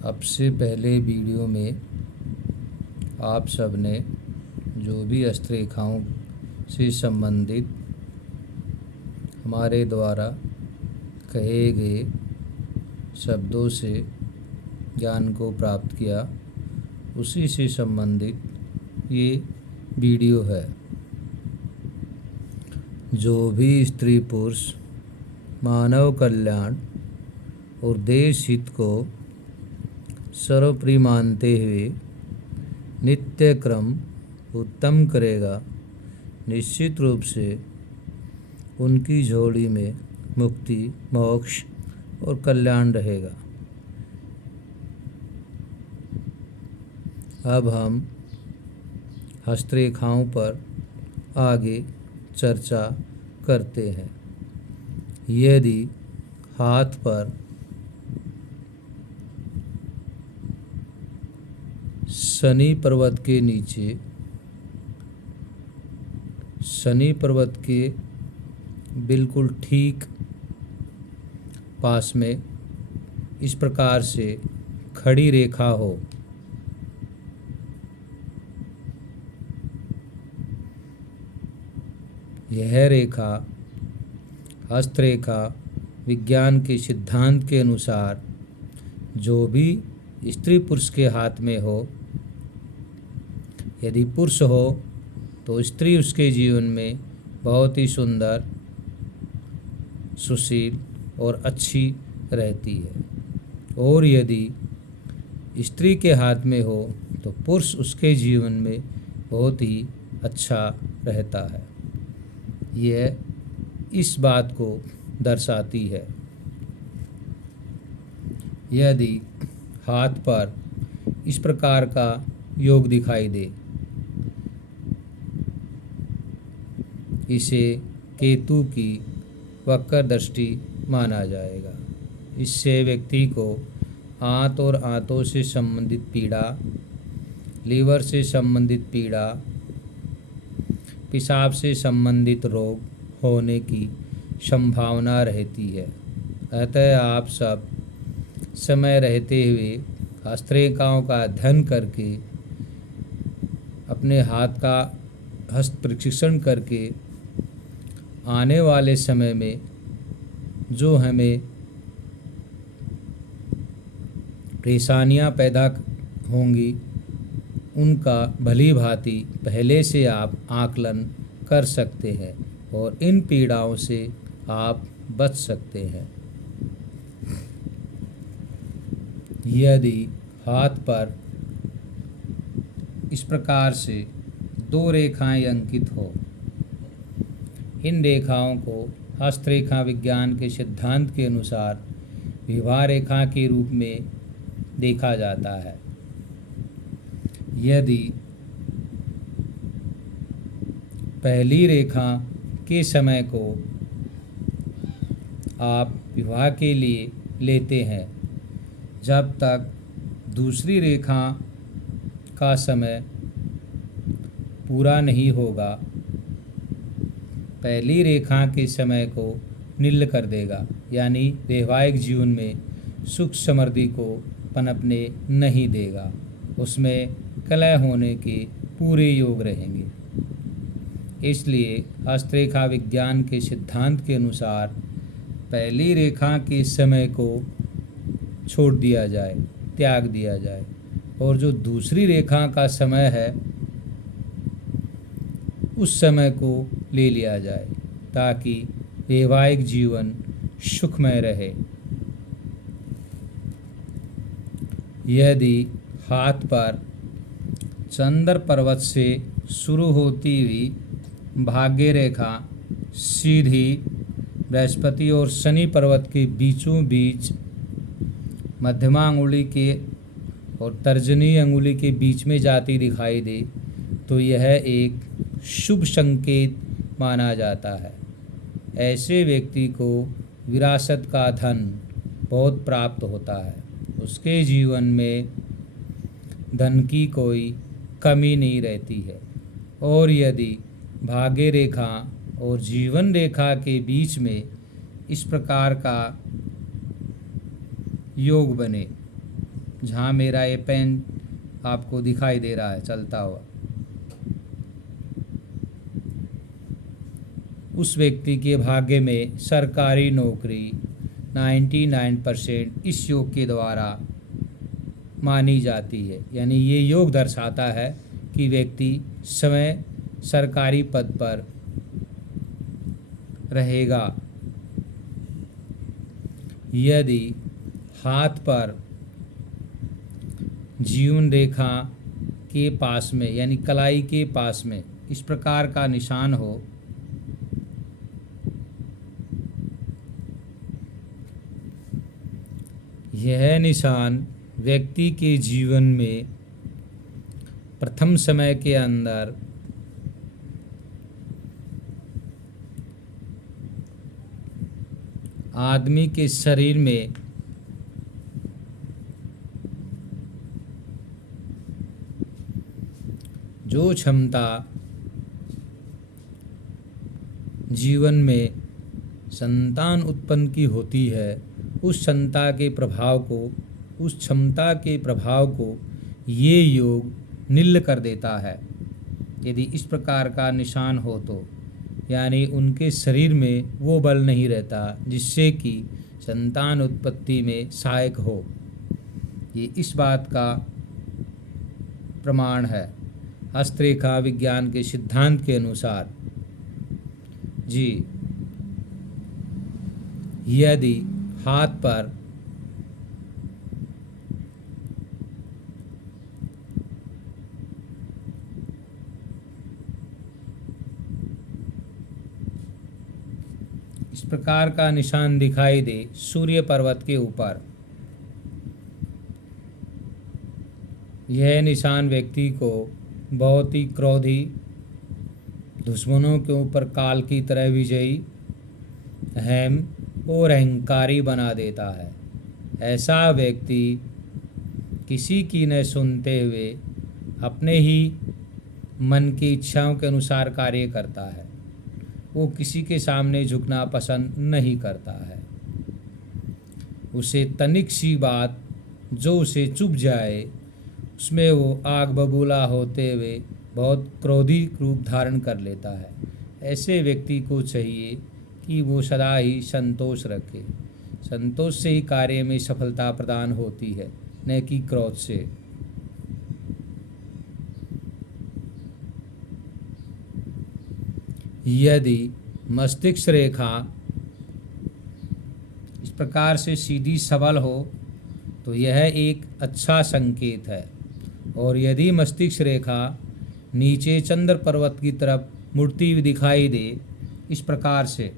अब से पहले वीडियो में आप सब ने जो भी हस्तरेखाओं से संबंधित हमारे द्वारा कहे गए शब्दों से ज्ञान को प्राप्त किया, उसी से संबंधित ये वीडियो है। जो भी स्त्री पुरुष मानव कल्याण और देश हित को सर्वोपरि मानते हुए नित्य क्रम उत्तम करेगा, निश्चित रूप से उनकी झोली में मुक्ति, मोक्ष और कल्याण रहेगा। अब हम हस्तरेखाओं पर आगे चर्चा करते हैं। यदि हाथ पर शनि पर्वत के नीचे, शनि पर्वत के बिल्कुल ठीक पास में इस प्रकार से खड़ी रेखा हो, यह रेखा हस्तरेखा विज्ञान के सिद्धांत के अनुसार जो भी स्त्री पुरुष के हाथ में हो, यदि पुरुष हो तो स्त्री उसके जीवन में बहुत ही सुंदर, सुशील और अच्छी रहती है, और यदि स्त्री के हाथ में हो तो पुरुष उसके जीवन में बहुत ही अच्छा रहता है। यह इस बात को दर्शाती है। यदि हाथ पर इस प्रकार का योग दिखाई दे, इसे केतु की वक्र दृष्टि माना जाएगा। इससे व्यक्ति को आंत और आंतों से संबंधित पीड़ा, लीवर से संबंधित पीड़ा, पेशाब से संबंधित रोग होने की संभावना रहती है। अतः आप सब समय रहते हुए हस्तरेखाओं का अध्ययन करके, अपने हाथ का हस्त प्रशिक्षण करके आने वाले समय में जो हमें परेशानियां पैदा होंगी, उनका भली भांति पहले से आप आकलन कर सकते हैं और इन पीड़ाओं से आप बच सकते हैं। यदि हाथ पर इस प्रकार से दो रेखाएं अंकित हो, इन रेखाओं को हस्तरेखा विज्ञान के सिद्धांत के अनुसार विवाह रेखा के रूप में देखा जाता है। यदि पहली रेखा के समय को आप विवाह के लिए लेते हैं, जब तक दूसरी रेखा का समय पूरा नहीं होगा, पहली रेखा के समय को निल कर देगा, यानी वैवाहिक जीवन में सुख समृद्धि को पनपने नहीं देगा, उसमें कलह होने के पूरे योग रहेंगे। इसलिए हस्तरेखा विज्ञान के सिद्धांत के अनुसार पहली रेखा के समय को छोड़ दिया जाए, त्याग दिया जाए, और जो दूसरी रेखा का समय है उस समय को ले लिया जाए, ताकि वैवाहिक जीवन सुखमय रहे। यदि हाथ पर चंद्र पर्वत से शुरू होती हुई भाग्य रेखा सीधी बृहस्पति और शनि पर्वत के बीचों बीच मध्यमा अंगुली के और तर्जनी अंगुली के बीच में जाती दिखाई दे, तो यह एक शुभ संकेत माना जाता है। ऐसे व्यक्ति को विरासत का धन बहुत प्राप्त होता है, उसके जीवन में धन की कोई कमी नहीं रहती है। और यदि भाग्य रेखा और जीवन रेखा के बीच में इस प्रकार का योग बने, जहाँ मेरा ये पेन आपको दिखाई दे रहा है चलता हुआ, उस व्यक्ति के भाग्य में सरकारी नौकरी 99% इस योग के द्वारा मानी जाती है। यानी ये योग दर्शाता है कि व्यक्ति समय सरकारी पद पर रहेगा। यदि हाथ पर जीवन रेखा के पास में यानी कलाई के पास में इस प्रकार का निशान हो, यह निशान व्यक्ति के जीवन में प्रथम समय के अंदर आदमी के शरीर में जो क्षमता जीवन में संतान उत्पन्न की होती है, उस क्षमता के प्रभाव को ये योग निल कर देता है। यदि इस प्रकार का निशान हो तो यानी उनके शरीर में वो बल नहीं रहता जिससे कि संतान उत्पत्ति में सहायक हो। ये इस बात का प्रमाण है हस्तरेखा विज्ञान के सिद्धांत के अनुसार। जी, यदि हाथ पर इस प्रकार का निशान दिखाई दे सूर्य पर्वत के ऊपर, यह निशान व्यक्ति को बहुत ही क्रोधी, दुश्मनों के ऊपर काल की तरह विजयी, अहम और अहंकारी बना देता है। ऐसा व्यक्ति किसी की न सुनते हुए अपने ही मन की इच्छाओं के अनुसार कार्य करता है। वो किसी के सामने झुकना पसंद नहीं करता है। उसे तनिक सी बात जो उसे चुभ जाए उसमें वो आग बबूला होते हुए बहुत क्रोधी रूप धारण कर लेता है। ऐसे व्यक्ति को चाहिए कि वो सदा ही संतोष रखे। संतोष से ही कार्य में सफलता प्रदान होती है, न कि क्रोध से। यदि मस्तिष्क रेखा इस प्रकार से सीधी सबल हो तो यह एक अच्छा संकेत है, और यदि मस्तिष्क रेखा नीचे चंद्र पर्वत की तरफ मुड़ती हुई दिखाई दे इस प्रकार से,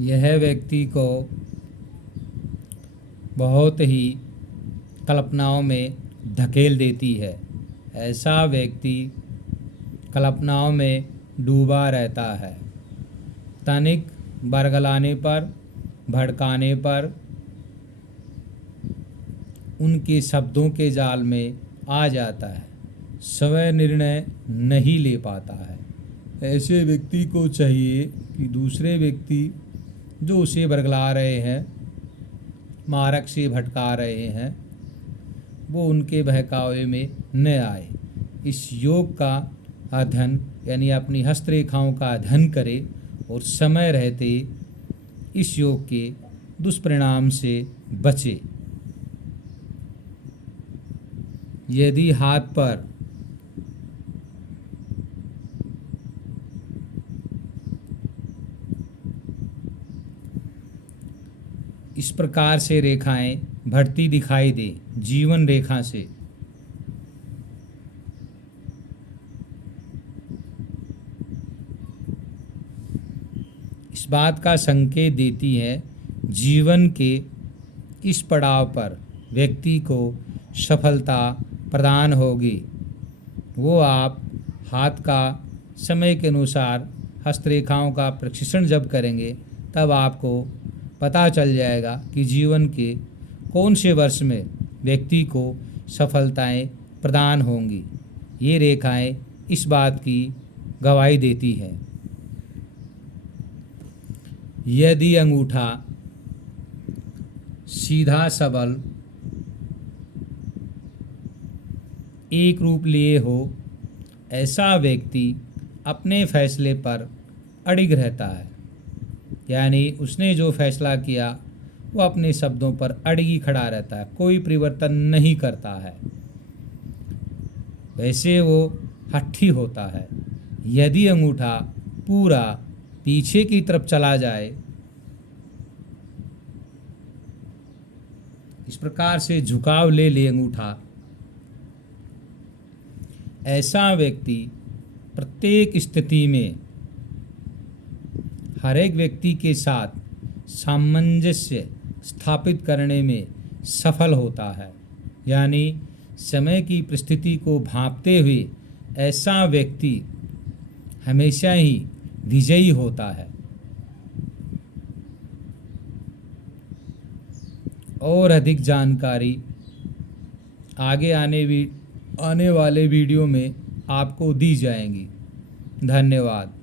यह व्यक्ति को बहुत ही कल्पनाओं में धकेल देती है। ऐसा व्यक्ति कल्पनाओं में डूबा रहता है। तनिक बरगलाने पर, भड़काने पर उनके शब्दों के जाल में आ जाता है, स्वयं निर्णय नहीं ले पाता है। ऐसे व्यक्ति को चाहिए कि दूसरे व्यक्ति जो उसे बरगला रहे हैं, मार्ग से भटका रहे हैं, वो उनके बहकावे में न आए। इस योग का अध्ययन यानी अपनी हस्तरेखाओं का अध्ययन करे और समय रहते इस योग के दुष्परिणाम से बचे। यदि हाथ पर इस प्रकार से रेखाएं बढ़ती दिखाई दे जीवन रेखा से, इस बात का संकेत देती है जीवन के इस पड़ाव पर व्यक्ति को सफलता प्रदान होगी। वो आप हाथ का समय के अनुसार हस्तरेखाओं का प्रशिक्षण जब करेंगे तब आपको पता चल जाएगा कि जीवन के कौन से वर्ष में व्यक्ति को सफलताएं प्रदान होंगी। ये रेखाएं इस बात की गवाही देती है। यदि अंगूठा सीधा सबल एक रूप लिए हो, ऐसा व्यक्ति अपने फैसले पर अड़िग रहता है, यानी उसने जो फैसला किया वो अपने शब्दों पर अड़गी खड़ा रहता है, कोई परिवर्तन नहीं करता है। वैसे वो हठी होता है। यदि अंगूठा पूरा पीछे की तरफ चला जाए, इस प्रकार से झुकाव ले ले अंगूठा, ऐसा व्यक्ति प्रत्येक स्थिति में हर एक व्यक्ति के साथ सामंजस्य स्थापित करने में सफल होता है। यानी समय की परिस्थिति को भांपते हुए ऐसा व्यक्ति हमेशा ही विजयी होता है। और अधिक जानकारी आगे आने वाले वीडियो में आपको दी जाएंगी। धन्यवाद।